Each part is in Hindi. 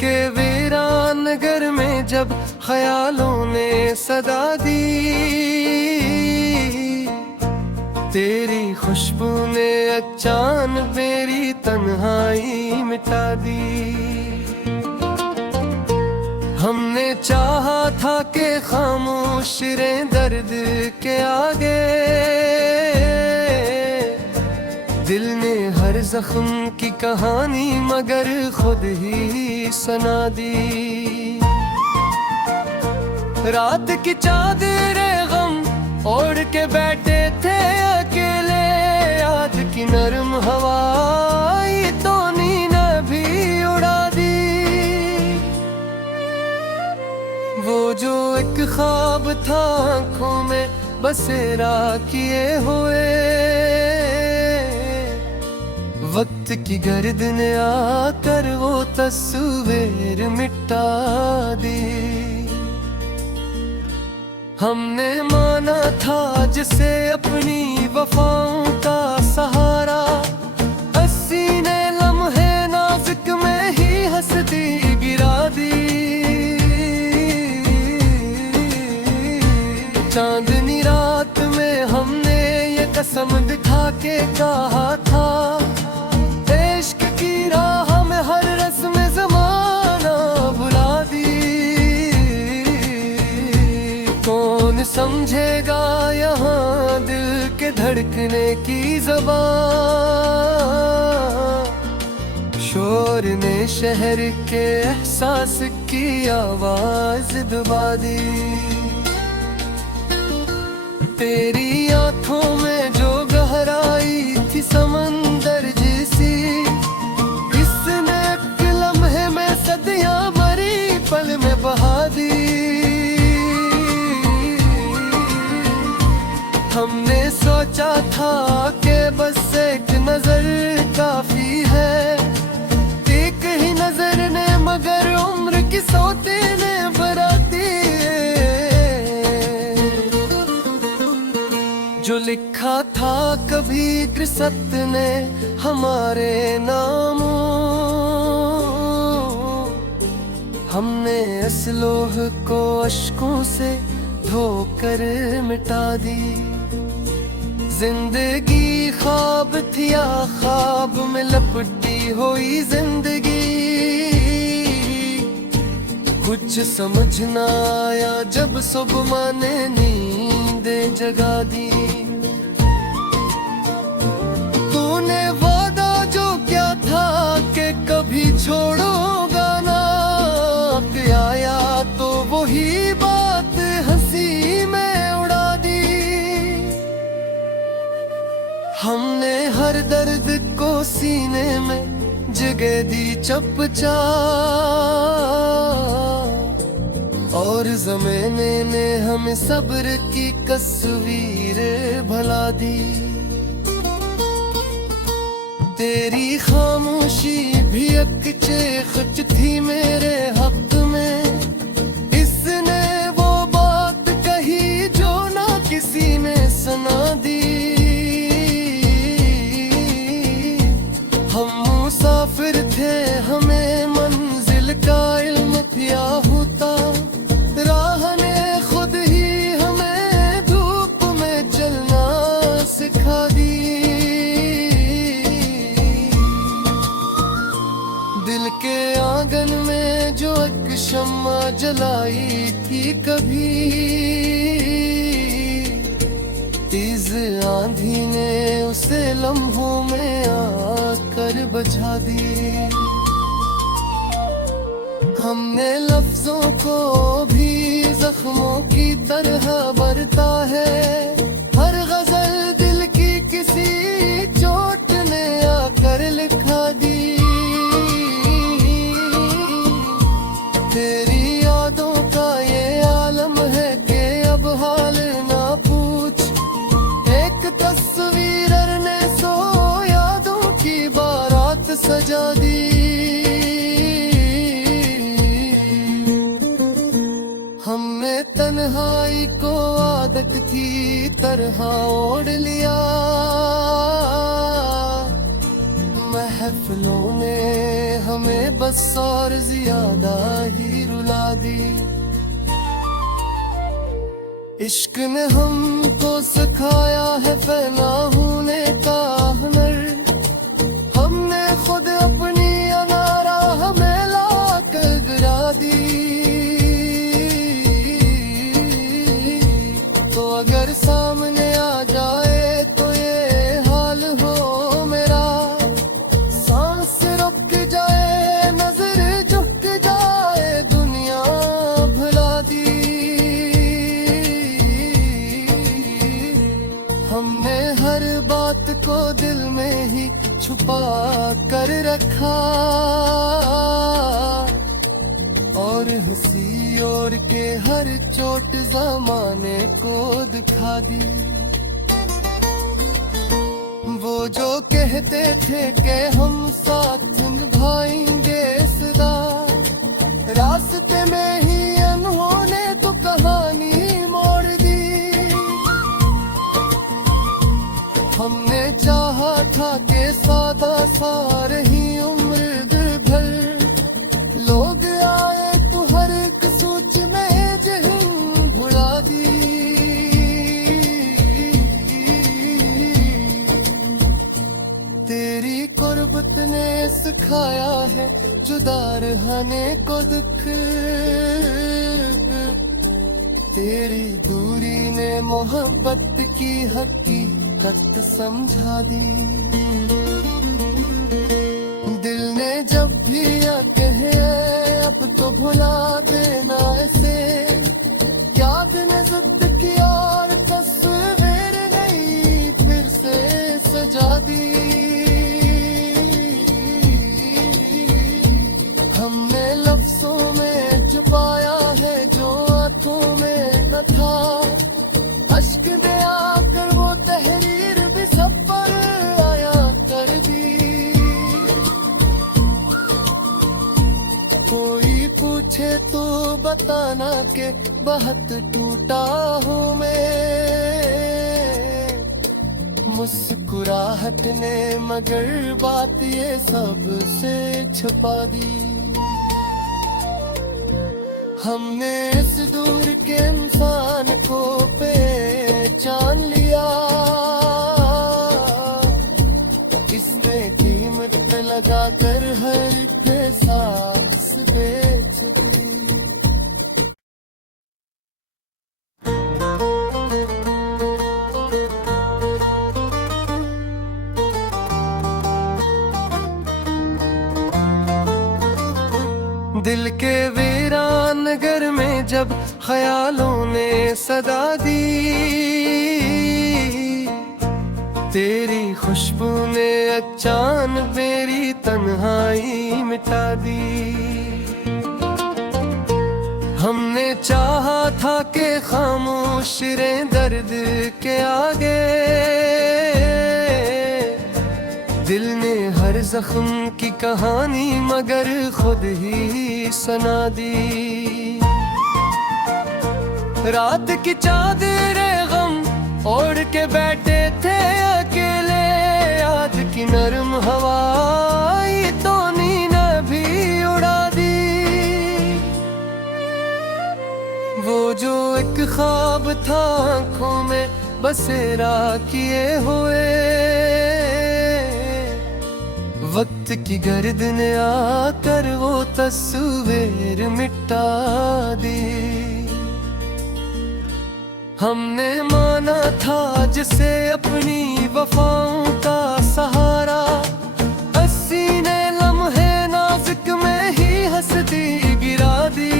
के वीरान नगर में जब ख्यालों ने सदा दी, तेरी खुशबू ने अचान मेरी तन्हाई मिटा दी। हमने चाहा था कि खामोश रहें दर्द के आगे, दिल ने हर जख्म की कहानी मगर खुद ही सुना दी। रात की चादरें गम ओढ़ के बैठे थे अकेले, याद की नरम हवाई तो नींद भी उड़ा दी। वो जो एक ख्वाब था आँखों में बसेरा किए हुए, वक्त की गर्द ने आकर वो तस्वीर मिटा दी। हमने माना था जिसे अपनी वफाओं का सहारा, अस्सी ने लम्हे नाजुक में ही हंसती गिरा दी। चांदनी रात में हमने ये कसम दिखा के कहा था, इश्क की राह में हर रस्म ज़माना भुला दी। कौन समझेगा यहाँ दिल के धड़कने की ज़बान, शोर ने शहर के एहसास की आवाज दबा दी। तेरी आंखों में जो गहराई थी समंदर जैसी, इसने एक लम्हे में सदियां मरी पल में बहा दी। हमने सोचा था कि बस एक नजर काफी है, एक ही नजर ने मगर उम्र की सोते ने बरा दी। जो लिखा था कभी किस्मत ने हमारे नामों, हमने इस लोह को अश्कों से धोकर मिटा दी। जिंदगी ख्वाब थी या ख्वाब में लपटी हुई जिंदगी, कुछ समझ ना आया जब सुबह ने नींद जगा दी। तूने वादा जो क्या था कि कभी छोड़ोगा ना, आया तो वही बात हंसी में उड़ा दी। हमने हर दर्द को सीने में जगह दी चपचा, और ज़माने ने हमें सब्र की तस्वीर भला दी। तेरी खामोशी भी एक चेख थी मेरे हक में, इसने वो बात कही जो ना किसी ने सुना दी। हम मुसाफिर थे हमें मंजिल का इल्म पिया होता, राह ने खुद ही हमें धूप में चलना सिखा दी। दिल के आंगन में जो एक शम्मा जलाई थी कभी, तेज आंधी ने उसे लम्हों में आकर बुझा दी। हमने लफ्जों को भी जख्मों की तरह बरता है, हर गजल दिल की किसी चोट ने आकर लिखा दी। तेरी यादों का ये आलम है कि अब हाल ना पूछ, एक तस्वीर ने सो यादों की बारात सजा दी। हमने तन्हाई को आदत की तरह ओढ़ लिया, महफिलों ने हमें बस और ज्यादा ही रुला दी। इश्क ने हमको सिखाया है फैला होने का हुनर, हमने खुद अपनी अनारा हमें ला कर गिरा दी। तो अगर सामने आ जाए तो ये हाल हो मेरा, सांस रुक जाए नजर झुक जाए दुनिया भुला दी। हमने हर बात को दिल में ही छुपा कर रखा, और हंसी और के हर चोट जमाने को दिखा दी। वो जो कहते थे कि हम साथ निभाएंगे सदा, रास्ते में ही उन्होंने तो कहानी मोड़ दी। हमने चाहा था कि सादा सा रही उम्र भर, लोग आए तो हर एक सोच में जहन भुला दी। तेरी कुर्बत ने सिखाया है जुदा रहने को दुख, तेरी दूरी ने मोहब्बत की हकीकत समझा दी। दिल ने जब भी या कहे अब तो भुला देना ऐसे, याद ने जिद की और तस्वीर नहीं फिर से सजा दी। हमने लफ्जों में छुपाया है जो आंखों में न था, अश्क ने आकर वो तहरीर भी सब पर आया कर दी। कोई पूछे तो बताना के बहुत टूटा हूँ मैं, मुस्कुराहट ने मगर बात ये सब से छुपा दी। हमने इस दूर के इंसान को पहचान लिया, इसने कीमत लगा कर हर एहसास बेच दी। दिल के वीरान नगर में जब ख्यालों ने सदा दी, तेरी खुशबू ने अचान मेरी तन्हाई मिटा दी। हमने चाहा था कि खामोश रहें दर्द के आगे, दिल ने हर जख्म की कहानी मगर खुद ही सुना दी। रात की चादरें गम ओढ़ के बैठे थे अकेले, याद की नरम हवाई तो नींद भी उड़ा दी। वो जो एक ख्वाब था आँखों में बसेरा किए हुए, वक्त की गर्द ने आकर वो तस्वीर मिटा दी। हमने माना था जिसे अपनी वफाओं का सहारा, अस्सी ने लम्हे नाजुक में ही हंसती गिरा दी।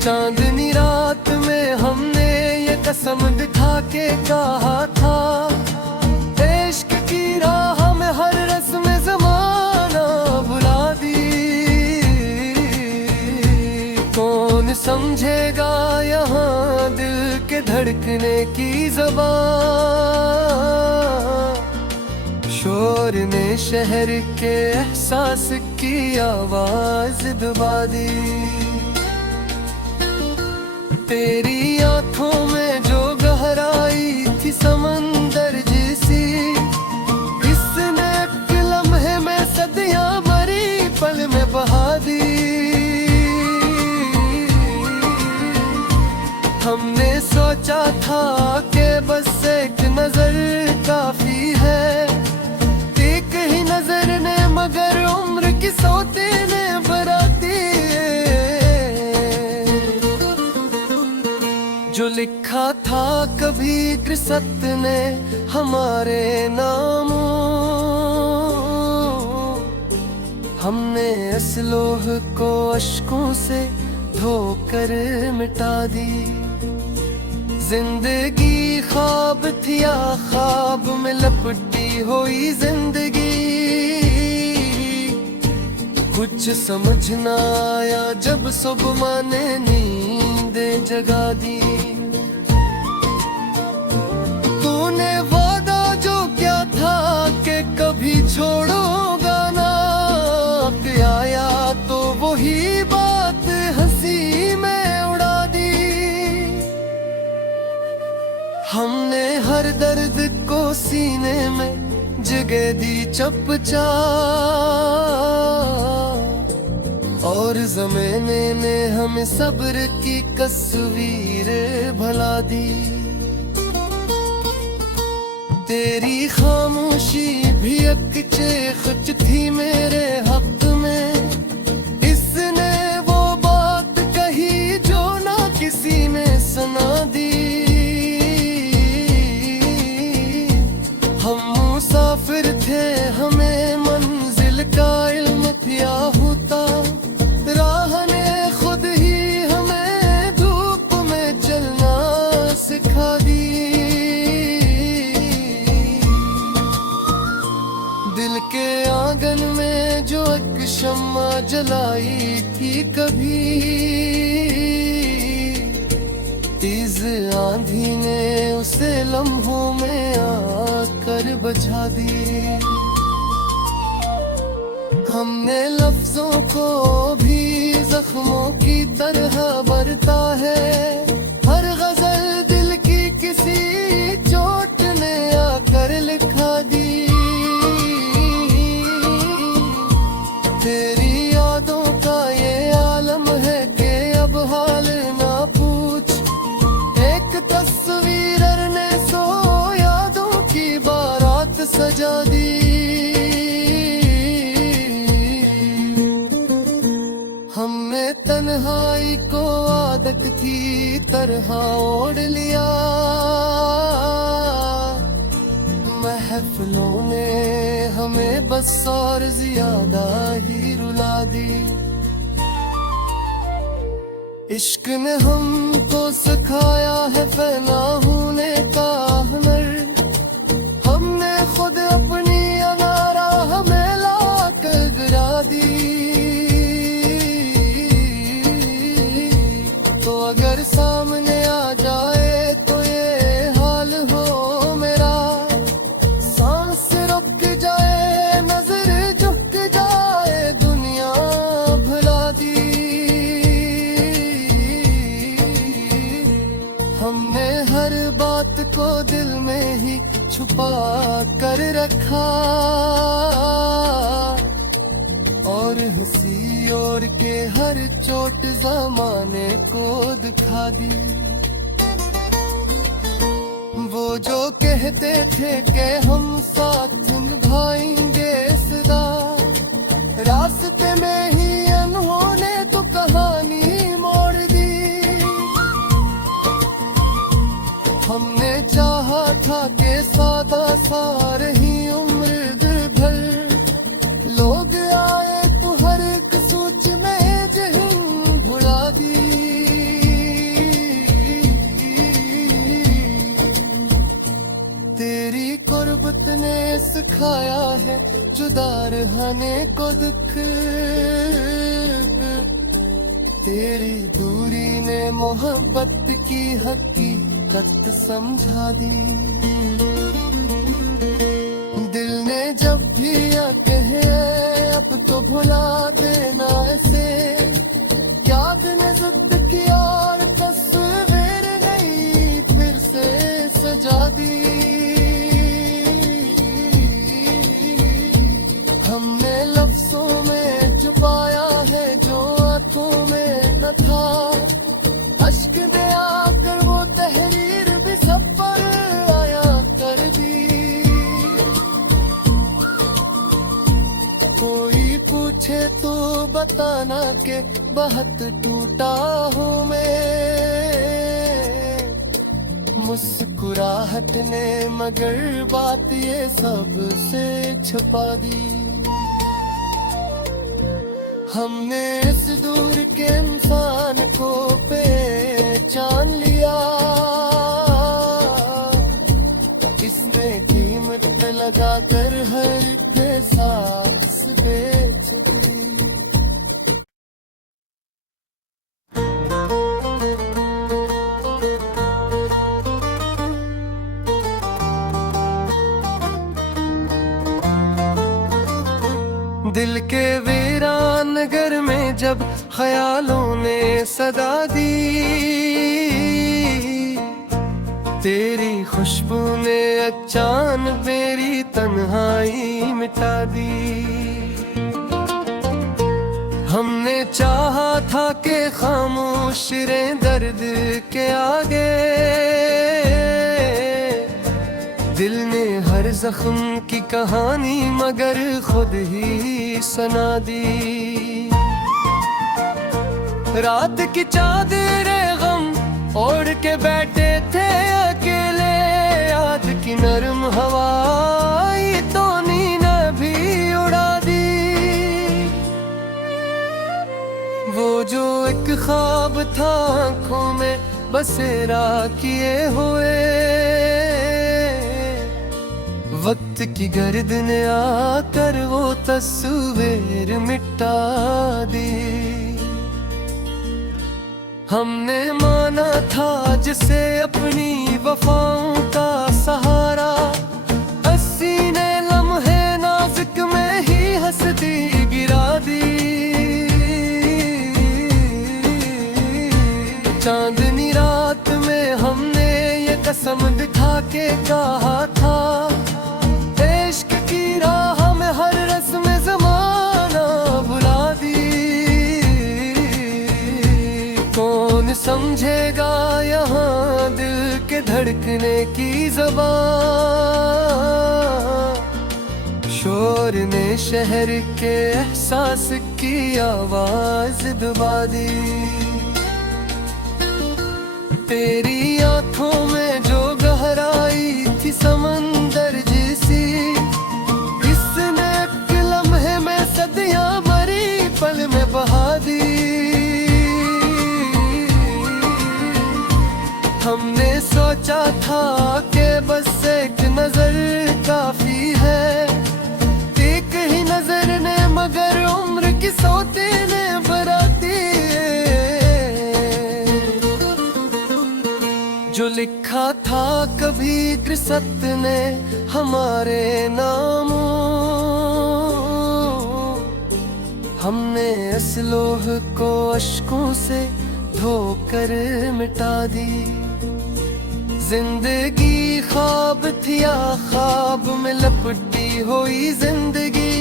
चांदनी रात में हमने ये कसम दिखा के कहा था, इश्क की राह में हर रस्म ज़माना भुला दी। कौन समझेगा यहाँ दिल के धड़कने की ज़बान, शोर ने शहर के एहसास की आवाज दबा दी। तेरी आंखों में जो गहराई थी समंदर जैसी, इसने था कि बस एक नजर काफी है। एक ही नजर ने मगर उम्र की सोते ने भरा दिए। जो लिखा था कभी ग्रसत ने हमारे नामों, हमने इस लोह को अश्कों से धोकर मिटा दी। जिंदगी ख्वाब थी या ख्वाब में लपटी हुई जिंदगी, कुछ समझ ना आया जब सुबह ने नींद जगा दी। तूने वादा जो क्या था कि कभी छोड़ोगा ना, आया तो वही बात हंसी में उड़ा दी। हमने हर दर्द को सीने में जगह दी चपचा, और ज़माने ने हमें सब्र की तस्वीर भुला दी। तेरी खामोशी भी एक चेख थी मेरे हक में, इसने वो बात कही जो ना किसी ने सुना दी। हम मुसाफिर थे हमें मंजिल का इल्म था होता, राह ने खुद ही हमें धूप में चलना सिखा दी। दिल के आंगन में जो एक शम्मा जलाई थी कभी, तेज आंधी ने उसे लम्हों में आकर बुझा दी। हमने लफ्जों को भी जख्मों की तरह बरता है, हर गजल दिल की किसी चोट ने आकर लिखा दी। तेरी यादों का ये आलम है कि अब हाल ना पूछ, एक तस्वीर ने सो यादों की बारात सजा दी। हमने तन्हाई को आदत थी तरह ओढ़ लिया, महफिलों ने हमें बस और ज्यादा ही रुला दी। इश्क ने हमको सिखाया है फना होने का हुनर, हमने खुद अपनी अनारा हमें ला कर गिरा दी। तो अगर सामने आ जाए तो ये हाल हो मेरा, सांस रुक जाए नजर झुक जाए दुनिया भुला दी। हमने हर बात को दिल में ही छुपा कर रखा, और हंसी और के हर चोट जमाने को दिखा दी। वो जो कहते थे कि हम साथ निभाएंगे सदा, रास्ते में ही उन्होंने तो कहानी मोड़ दी। हमने चाहा था कि सादा सा रही उम्र भर, लोग आए तो हर एक सोच में जहन भुला दी। तेरी कुर्बत ने सिखाया है जुदा रहने को दुख, तेरी दूरी ने मोहब्बत की हकीकत समझा दी। दिल ने जब भी कहे अब तो भुला देना ऐसे, क्या दिन जिद की और तस्वीर नहीं फिर से सजा दी। हमने लफ्जों में छुपाया है जो आंखों में न था, अश्क ने आकर वो तहरीर भी बताना के बहुत टूटा हूँ मैं। मुस्कुराहट ने मगर बात ये सब से छुपा दी। हमने इस दूर के इंसान को पहचान लिया, इसने कीमत लगा कर हर के साथ बेच दी। दिल के वीरान नगर में जब ख्यालों ने सदा दी, तेरी खुशबू ने अचान मेरी तन्हाई मिटा दी। हमने चाहा था कि खामोश रहें दर्द के आगे, दिल ने हर जख्म की कहानी मगर खुद ही सुना दी। रात की चादरें गम ओढ़ के बैठे थे अकेले, याद की नरम हवाई तो नींद भी उड़ा दी। वो जो एक ख्वाब था आँखों में बसेरा किए हुए, वक्त की गर्द ने आकर वो तस्वीर मिटा दी। हमने माना था जिसे अपनी वफाओं का सहारा, अस्सी ने लम्हे नाजुक में ही हंसती गिरा दी। चांदनी रात में हमने ये कसम दिखा के कहा था, इश्क की राह में हर रस्म ज़माना भुला दी। कौन समझेगा यहाँ दिल के धड़कने की ज़बान, शोर ने शहर के एहसास की आवाज दबा दी। तेरी आंखों में जो गहराई थी समंदर जैसी, इसने एक लम्हे में सदियां मरी पल में बहा दी। हमने सोचा था कि बस एक नजर काफी है, एक ही नजर ने मगर उम्र की सोते ने बरा दी। जो लिखा था कभी ग्रसत ने हमारे नामों, हमने इस लोह को अश्कों से धोकर मिटा दी। जिंदगी ख्वाब थी या ख्वाब में लपटी हुई जिंदगी,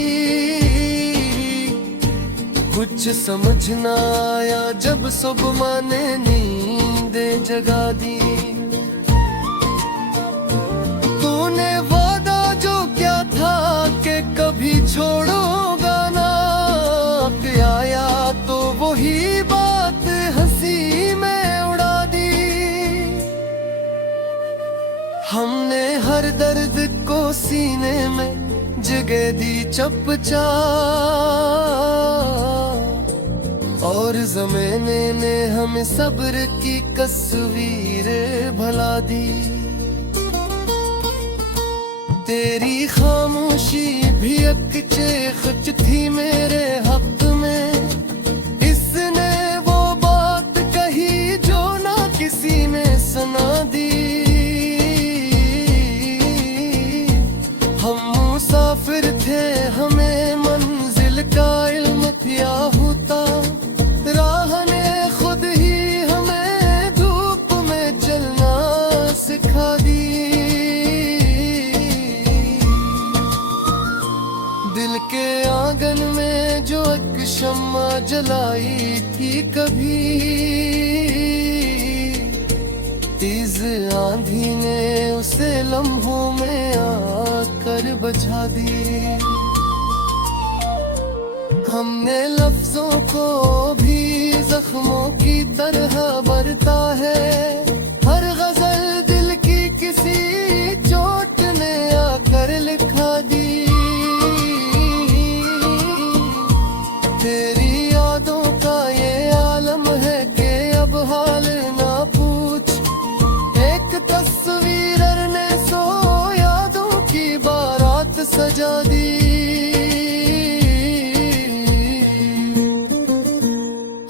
कुछ समझ ना आया जब सुबह ने नींद जगा दी। तूने वादा जो क्या था कि कभी छोड़ोगा ना, आया तो वही बात हंसी में उड़ा दी। हमने हर दर्द को सीने में जगह दी चपचा, और ज़माने ने हमें सब्र की तस्वीर भला दी। तेरी खामोशी भी एक चेख थी मेरे हक में, इसने वो बात कही जो ना किसी ने सुना दी। हम मुसाफिर थे हमें मंजिल का इल्म था होता, राह ने खुद ही हमें धूप में चलना सिखा दी। दिल के आंगन में जो एक शम्मा जलाई थी कभी, तेज आंधी ने उसे लम्हों में आकर बुझा दी। हमने लफ्जों को भी जख्मों की तरह बरता है, हर गजल दिल की किसी चोट ने आकर लिखा दी। तेरी यादों का ये आलम है कि अब हाल ना पूछ, एक तस्वीर ने सो यादों की बारात सजा दी।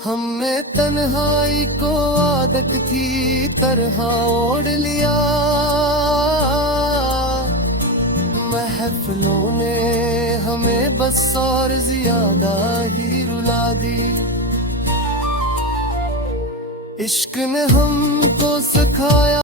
हमने तन्हाई को आदत थी तरह ओढ़ लिया, महफिलों ने हमें बस और ज्यादा ही रुला दी। इश्क ने हमको सिखाया